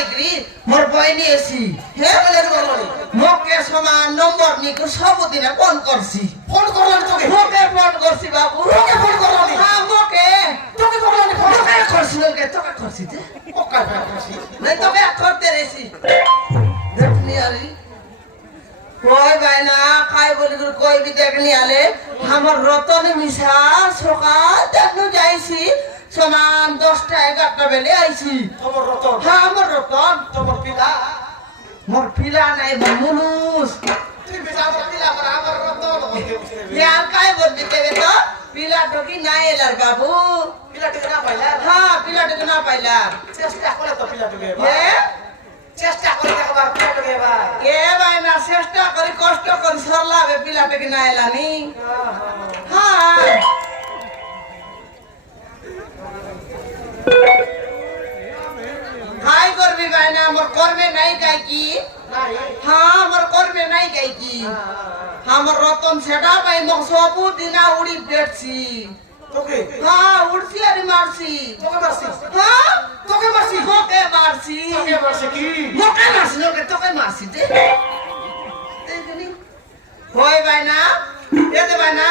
নাইকরি মোর বই নিয়েছি হে মোকে সমান নম্বর নিকু সবদিন ফোন করছি ফোন করলাম তোকে মোকে ফোন করছি বাবু তোকে ফোন করলাম হ্যাঁ মোকে তোকে করলাম ফোন তোকে করছি তোকে করছি যে ওকা করছি নাই তোকে করতে রেছি দেখনি আলি কই বাইনা খাই বলি কই বি দেখনি আলে আমার রতন মিশা সকাল দেখনু যাইছি সমান 10টা 11টা বেলে আইছি তোমার রতন হ্যাঁ আমার রতন তোমার পিলা মোর পিলা নাই মোর মুনুষ তুই বেশা পিলা আমার আমার রতন ইয়ার কাই বলবি কেবে তো পিলা টকি নাই এলার বাবু পিলা টিকে না পাইলা হ্যাঁ পিলা টকি না পাইলা চেষ্টা করে তো পিলা টিকে হে চেষ্টা করে দেখবার পিলা টিকে ভাই কে ভাই না চেষ্টা করি কষ্ট করি সরলাবে পিলা টকি না এলানি হ্যাঁ কাই করবি ভাই না আমার কর্মে নাই গাই কি নাই হ্যাঁ আমার কর্মে নাই গাই কি আমার রতন সেটা ভাই মোক সবু দিনা উড়ি বেড়ছি তোকে হ্যাঁ উড়ছি আর মারছি তোকে মারছি হ্যাঁ তোকে মারছি মোকে মারছি তোকে মারছি কি মোকে মারছি লোকে তোকে মারছি দে দেখনি কই ভাই না এতে ভাই না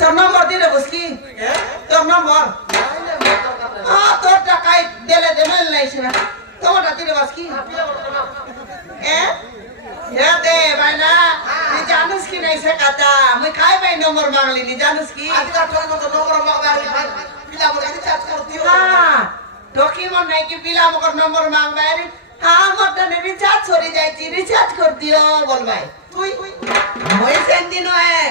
তোর নম্বর দিলে বুঝকি তোর নম্বর তোর টাকাই দিলে দেমেল নাই সে তোমারটা দিলে বুঝকি দে ভাই না তুই জানিস কি নাই সে কথা আমি খাই ভাই নম্বর মাগলি নি জানিস কি আজকাল তোর মতো নম্বর মাগবার পিলা বলে রিচার্জ কর দিও হ্যাঁ তোকে মন নাই কি পিলা মকর নম্বর মাগবাই হ্যাঁ মত নে রিচার্জ ছড়ি যাইছি রিচার্জ কর দিও বল ভাই তুই মই সেদিন হয়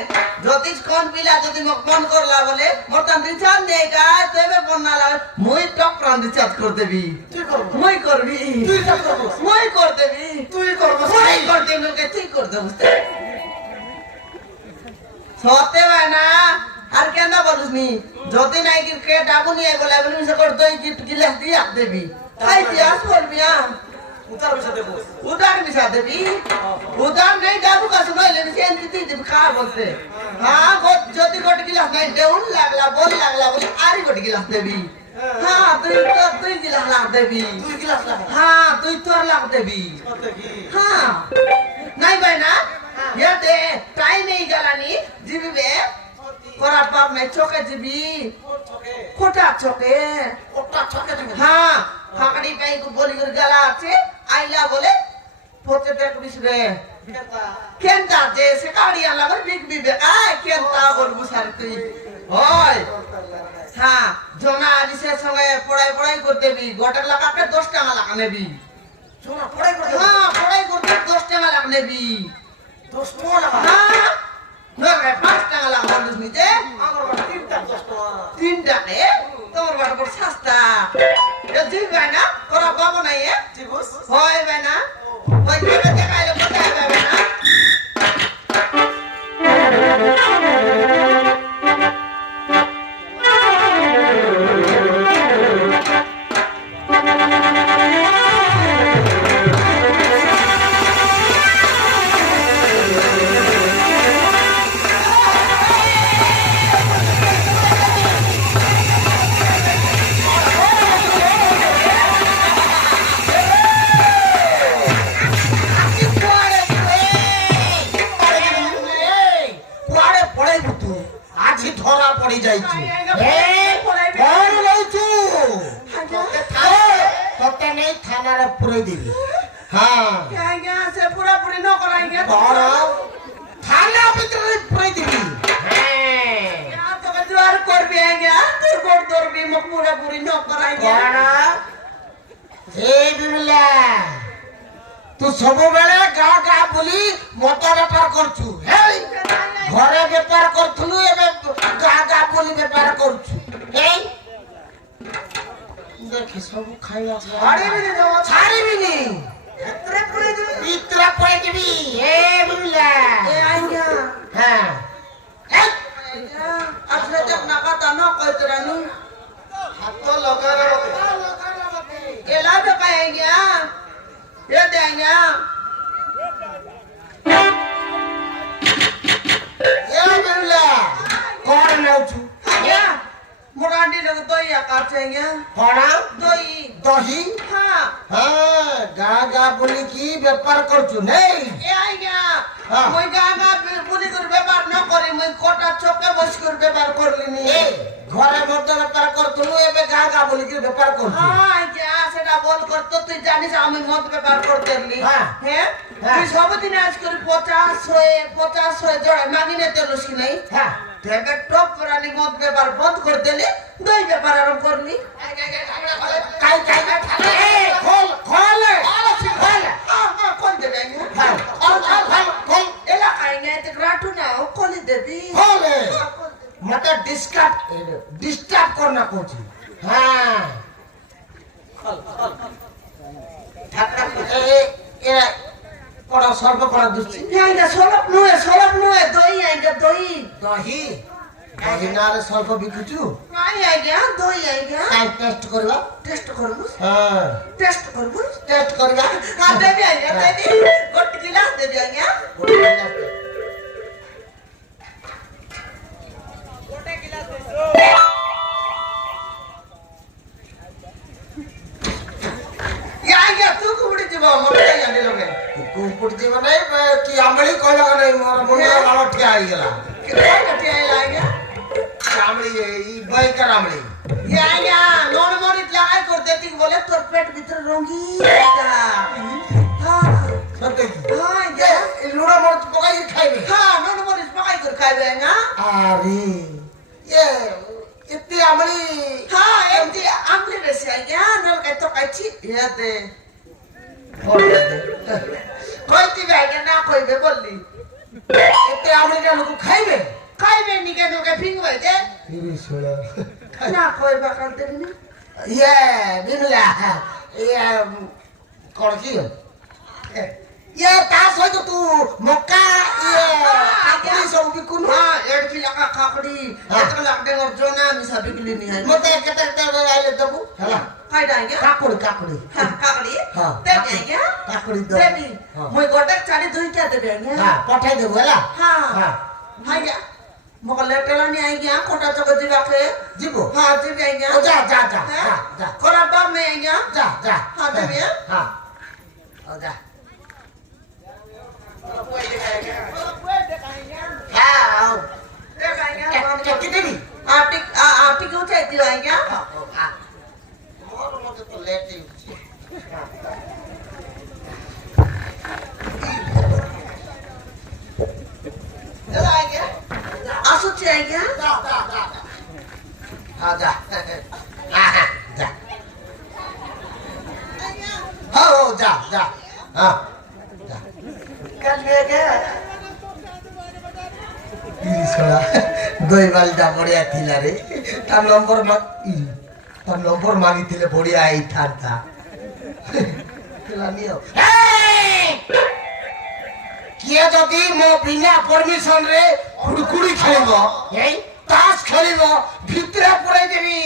জ্যোতিষ কোন পিলা যদি মোক ফোন করলা বলে মতন রিচার্জ নেই গা তবে ফোন না লাগে মই টক প্রাণ রিচার্জ কর দেবি তুই করব মই করবি তুই রিচার্জ করব মই কর দেবি তুই করব মই কর দেবি লোকে তুই কর দেব সতে ভাই না আর কেন বলিস নি যদি নাই কি কে ডাবু নিয়ে বলে বলি সে কর দই গিফট গিলাস দিয়া দেবি খাই দিয়া বলবি উতার পয়সা দেব उधार मिसा देवी उधार नहीं डाबू का सुनो ले मिसे एंती जब खा बोलते हाँ गोट ज्योति गोट गिलास नहीं देउन लागला बोले आरी गोट गिलास देवी हाँ तू गिलास लाग देवी তুই গিলাস লাগ हाँ तू तोर लाग देवी কত কি हाँ नहीं भाई ना ये दे टाइम नहीं गलानी जीबी बे कोरा पाप में चौके जीबी তোকে खोटा चौके ওটা ছকে দিবি हाँ फाकड़ी पाई को बोली कर गला আছে আইলা বলে পথে দেখ বিসবে কেনটা যে সে কাড়ি আলা বলে বিগ বিবে আই কেনটা বলবো স্যার তুই ওই হ্যাঁ জোনা দিছে সঙ্গে পড়াই করতে বি গোটা লাগাকে 10 টাকা লাগা নেবি শোনা পড়াই করে হ্যাঁ পড়াই করতে 10 টাকা লাগ নেবি 10 টাকা লাগা হ্যাঁ নরে 5 টাকা লাগ বলিস নিতে আমার বাড়ি 3 টাকা 10 টাকা 3 টাকা তোমার বাড়ি বড় সস্তা এ দিই ভাই না ওরা বাবা নাই এ জিবুস হয় ভাই না ওই কেবে দেখাইলে কোথায় যাবে না আজি ধরা পড়ি যাইছি তোকে নেই থানারে পুরে দিবি হ্যাঁ থানা ভিতরে পুরে দিবি তু ସବୁବେଳେ ଗାଁ ଗାଁ ବୁଲି ମଦ ବେପାର କରୁଛୁ ହେଇ ଘରେ ବେପାର କରୁଥିଲୁ ଏବେ ଗାଁ ଗାଁ ବୁଲି ବେପାର କରୁଛୁ ହେଇ ଦେଖି ସବୁ ଖାଇବା ଛାଡ଼ିବିନି ଭିତରେ ପଳେଇଯିବି ଏ ବୁଲିଲା হ্যাঁ হাত লগালে ମୋର ଆଣ୍ଟି ଲୋକ ଦହି ଆକାଶ ଆଜ୍ଞା କଣ ଦହି ଦହି ହଁ হ্যাঁ গা গা বলি কি ব্যাপার করছু নেই এ আজ্ঞা হ্যাঁ। মই গাঙা বুলি করে ব্যবহার না করি মই কোটা চোখে বসে করে ব্যবহার করলিনি এই ঘরে মধ্যে ব্যাপার করতুলু এবে গা গা বলি কি ব্যাপার করছু হ্যাঁ আজ্ঞা সেটা বল করতো তুই জানিস আমি মদ ব্যবহার করতেলি হ্যাঁ। হ্যাঁ হ্যাঁ। তুই সবদিন আজ করে 50 জড়াই মাগি নে তেলস কি নাই হ্যাঁ তেবে টপ রানি মদ ব্যবহার বন্ধ করে দিলি দই ব্যবহার আরম্ভ করলি কাই কাই এই খোল খোল খোল কোন দেবে আজ্ঞা হ্যাঁ খোল খোল খোল এলাকায় নাই তো রাটু না কোলি দেবি খোল মতে ডিস্টার্ব করনা করছি হ্যাঁ এ পড়া সর্ব পড়া দুচ্ছি আইগা সলপ নয় দই আইগা দই দহি দহি নারে সর্ব বিকুচু নাই আইগা দই আইগা কাই টেস্ট করবা টেস্ট করবো হ্যাঁ টেস্ট করবো টেস্ট করবা দেবি আইগা দেবি গোটি গিলাস দেবি আইগা আইগা তুই কুড়ি দিব মনে জানি লগে কুকুরটি মানে কি আমলি কইলা নাই মোর মনে ভালো ঠিয়া হই গেলা কেটা কেটে আইলা আইগা আমলি এই বাইকার আমলি আইগা নন মরিত লাগাই কর দেতি বলে তোর পেট ভিতর রঙিন এটা হ্যাঁ সত্যি হ্যাঁ আইগা এই লুড়া মোর পকাই খাইবে হ্যাঁ নন মরিত পাকাই করে খাইবে না আরে এ ইতি আমলি হ্যাঁ এমনি আমলি রেসি আইগা নলকাই তো কাইছি ইয়াতে কইতি আইগা না কইবে বললি ইতি আমলিটা লোক খাইবে খাইবে নি কেন কে ফিংবাই দে ইরি সোলা না কইবা কালতে নি ইয়ে বিমলা ইয়ে কোন কি ইয়ে তা সইতো তু মক্কা ইয়ে কাকুরি সব বিকুন হ্যাঁ এর কি লাগা কাকড়ি এত লাগ দে অর্জনা মিসা বিকলি নি আই মতে কেতে কেতে আইলে দেবু হেলা খাই দাইগা কাকুরি কাকুরি হ্যাঁ কাকড়ি হ্যাঁ দেবি আইগা কাকুরি দেবি হ্যাঁ মই গোটা চারি দুইটা দেবি আইগা হ্যাঁ পঠাই দেবু হেলা হ্যাঁ হ্যাঁ আইগা মগলে টেলানি আইগা কোটা চক দিবাকে দিব হ্যাঁ দেবি আইগা ও যা যা যা হ্যাঁ যা যা কোরা বাম মে আইগা যা যা হ্যাঁ দেবি হ্যাঁ ও যা হ্যাঁ আও কি দেবি আটি কেউ চাই দিও আইগা মোর মতে তো লেট হইছে আইগা আসুছি আইগা যা যা যা হ্যাঁ যা হ্যাঁ যা হ্যাঁ ও যা যা হ্যাঁ যা ইসরা দই বালটা বড়িয়া থিলা রে তার নম্বর মাগিଥିଲେ বড়িয়া আইথান্তা নিও কিଏ ଯଦି ମୋ ବିନା ପରମିଶନ ରେ କୁଡକୁଡି ଖେଳିବ ତାସ ଖେଳିବ ଭିତରେ ପୁରେଇ ଦେବି